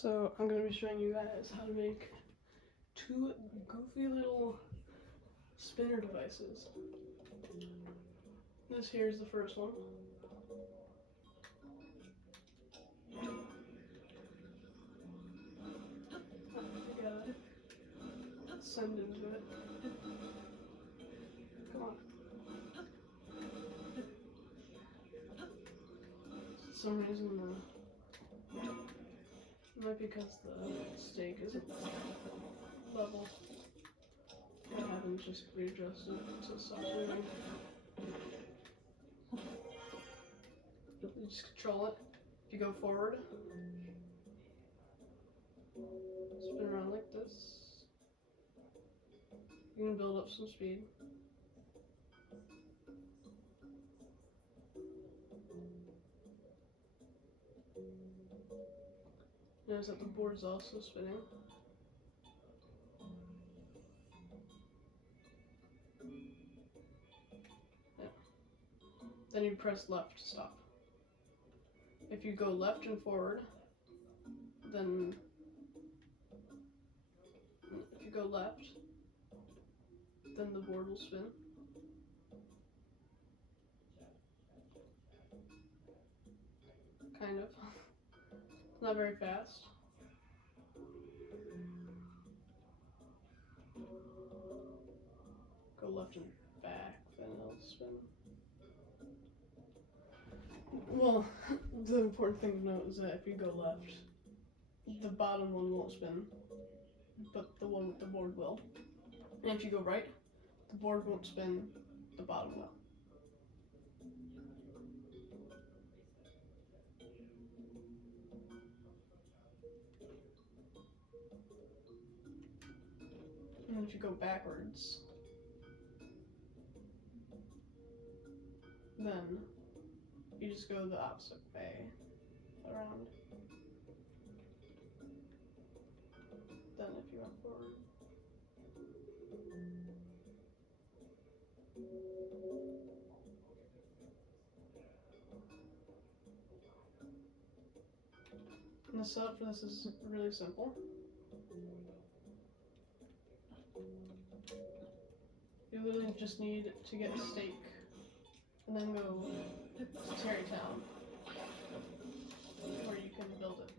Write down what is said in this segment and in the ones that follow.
So I'm going to be showing you guys how to make two goofy little spinner devices. This here is the first one. You gotta send into it. Come on. For some reason, it might be because the stake isn't level. I haven't just readjusted to stop moving. You just control it. If you go forward, spin around like this. You can build up some speed. Notice that the board is also spinning. Yeah. Then you press left to stop. If you go left and forward, then if you go left, then the board will spin. Kind of. Not very fast. Go left and back, then it'll spin. Well, the important thing to note is that if you go left, the bottom one won't spin, but the one with the board will. And if you go right, the board won't spin, the bottom will. And if you go backwards, then you just go the opposite way around. Then if you went forward, and the setup for this is really simple. You literally just need to get a stake and then go to Terrytown where you can build it.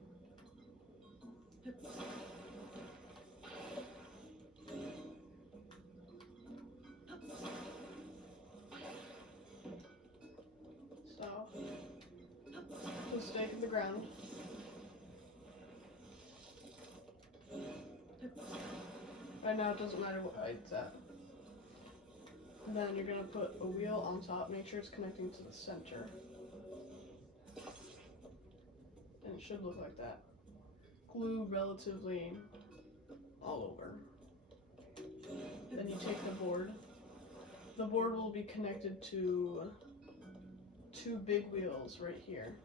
So, put the stake in the ground. Right now it doesn't matter what height it's at. And then you're gonna put a wheel on top, make sure it's connecting to the center. And it should look like that. Glue relatively all over. Then you take the board. The board will be connected to two big wheels right here.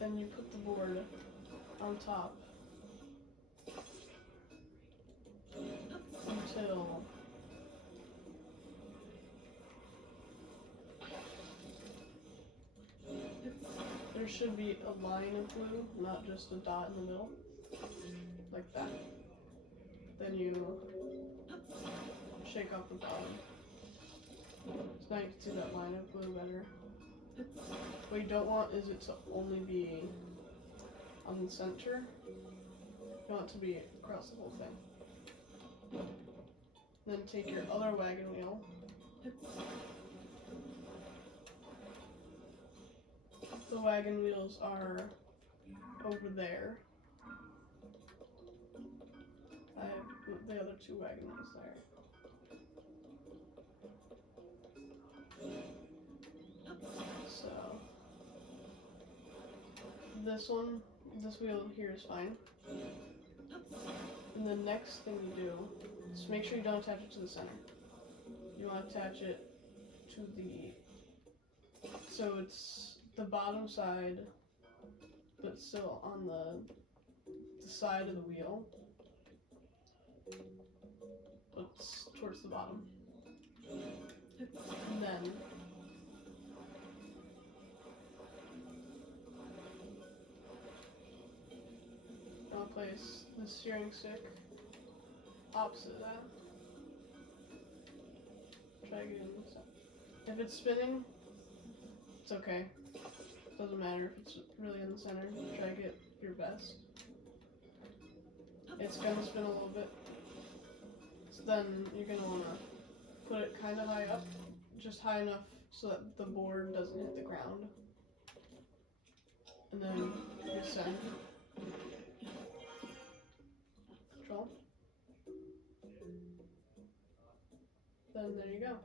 Then you put the board on top until there should be a line of glue, not just a dot in the middle, like that. Then you shake off the bottom. So now you can see that line of glue better. What you don't want is it to only be on the center. You want it to be across the whole thing. Then take your other wagon wheel. The wagon wheels are over there. I have the other two wagon wheels there. So, this wheel here is fine. And the next thing you do is make sure you don't attach it to the center. You want to attach it to so it's the bottom side, but still on the side of the wheel. But towards the bottom. And then I'll place the steering stick opposite that. Try getting this up. If it's spinning, it's okay. Doesn't matter if it's really in the center. Try to get your best. It's gonna spin a little bit. So then you're gonna wanna put it kind of high up, just high enough so that the board doesn't hit the ground. And then you send. Control. Then there you go.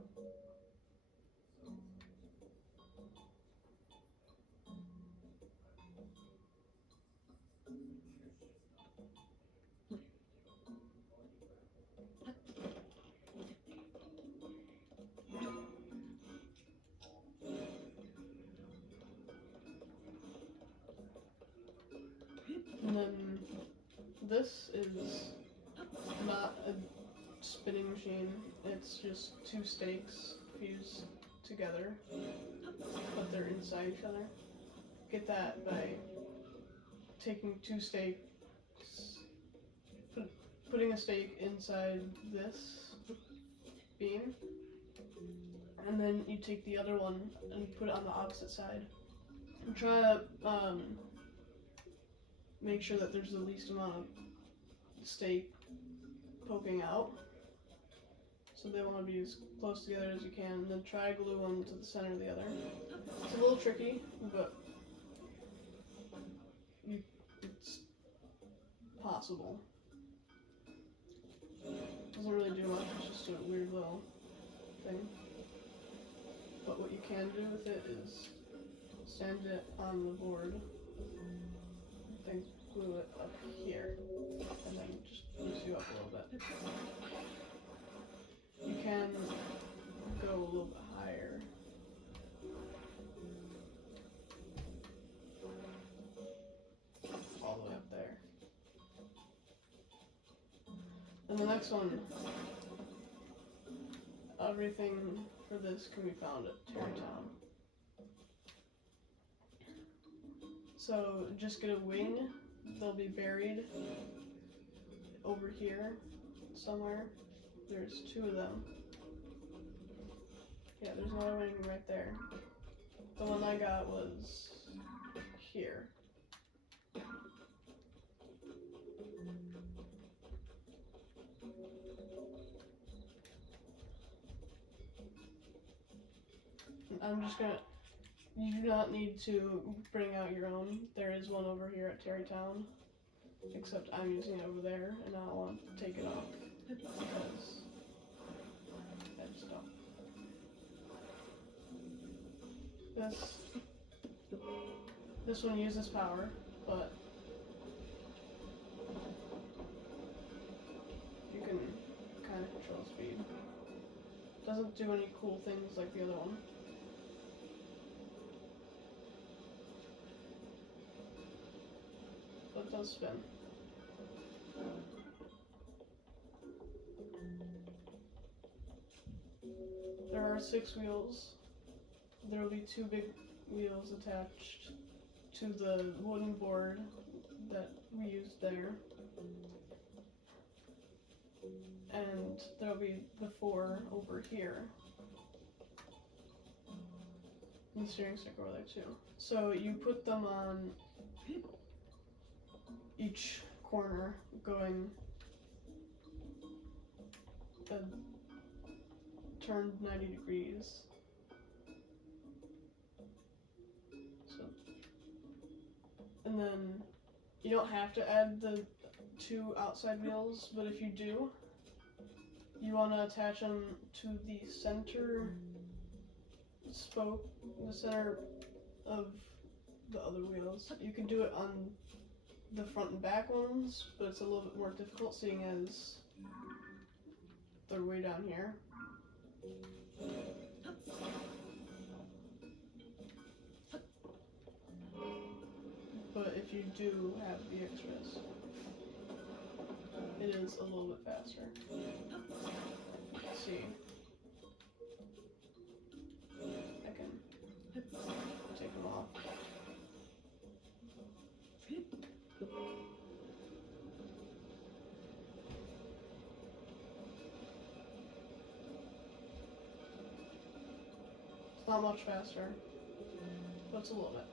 And then this is not a spinning machine, it's just two stakes fused together, but they're inside each other. Get that by taking two stakes, putting a stake inside this beam, and then you take the other one and put it on the opposite side. And try to make sure that there's the least amount of stake poking out. So they want to be as close together as you can, and then try to glue one to the center of the other. It's a little tricky, but it's possible. Doesn't really do much, it's just a weird little thing. But what you can do with it is stand it on the board, then glue it up here, and then just boost you up a little bit. You can go a little bit higher. All the way up there. And the next one, everything for this can be found at Terrytown. So just get a wing, they'll be buried over here somewhere. There's two of them. Yeah, there's another wing right there. The one I got was here. I'm just gonna, you do not need to bring out your own. There is one over here at Terrytown, except I'm using it over there, and I don't want to take it off, because I just don't. This one uses power, but you can kind of control speed. Doesn't do any cool things like the other one. But it does spin. There are 6 wheels. There will be 2 big wheels attached to the wooden board that we used there. And there will be the 4 over here. And the steering stick over there too. So you put them on each corner, going turned 90 degrees. So, and then you don't have to add the 2 outside wheels, but if you do, you want to attach them to the center spoke, the center of the other wheels. You can do it on the front and back ones, but it's a little bit more difficult seeing as they're way down here. But if you do have the extras, it is a little bit faster. see. I can take them off. It's not much faster, but it's a little bit.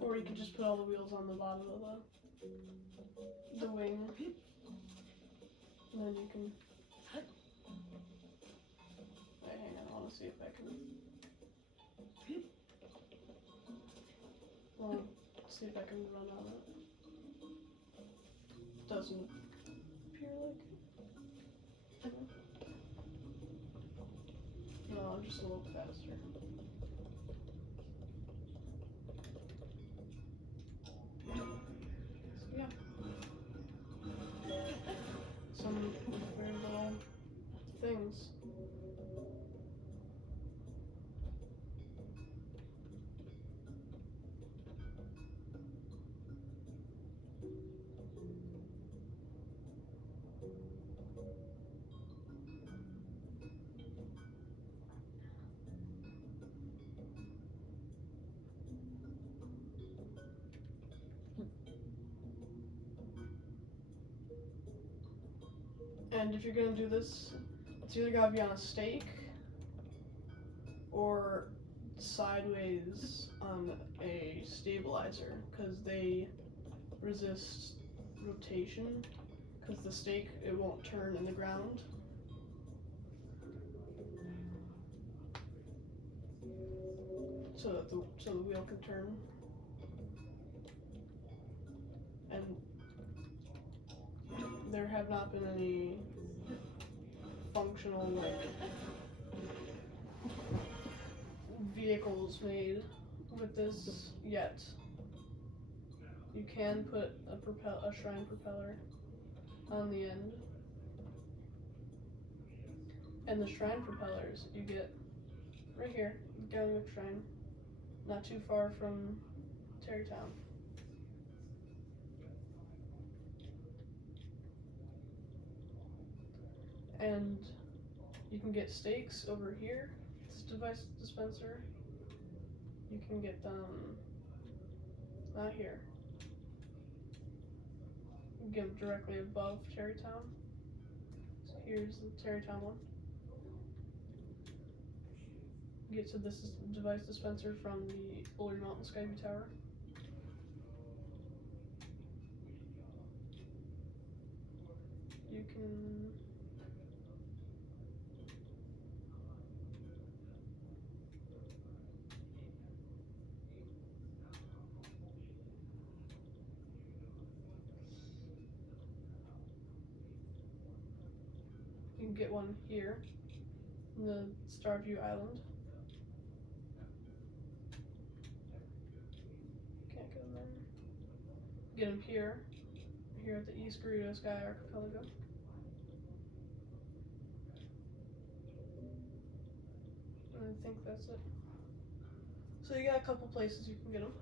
Or you could just put all the wheels on the bottom of the wing. And then you can... Wait, hang on, I want to see if I can... Well, see if I can run on it. Doesn't appear like it. No, I'm just a little faster. Yeah. Some weird little things. And if you're gonna do this, it's either gotta be on a stake or sideways on a stabilizer, because they resist rotation. Because the stake, it won't turn in the ground. So that the wheel can turn. And there have not been any functional vehicles made with this yet. You can put a shrine propeller on the end. And the shrine propellers you get right here, Gallywix Shrine, not too far from Tarrytown. And you can get stakes over here, this device dispenser. You can get them not here. You can get them directly above Tarrytown. So here's the Tarrytown one. You get to this device dispenser from the Boulder Mountain Skyview Tower. You can get one here in the Starview Island. Can't get them there. Get them here at the East Gerudo Sky Archipelago. And I think that's it. So you got a couple places you can get them.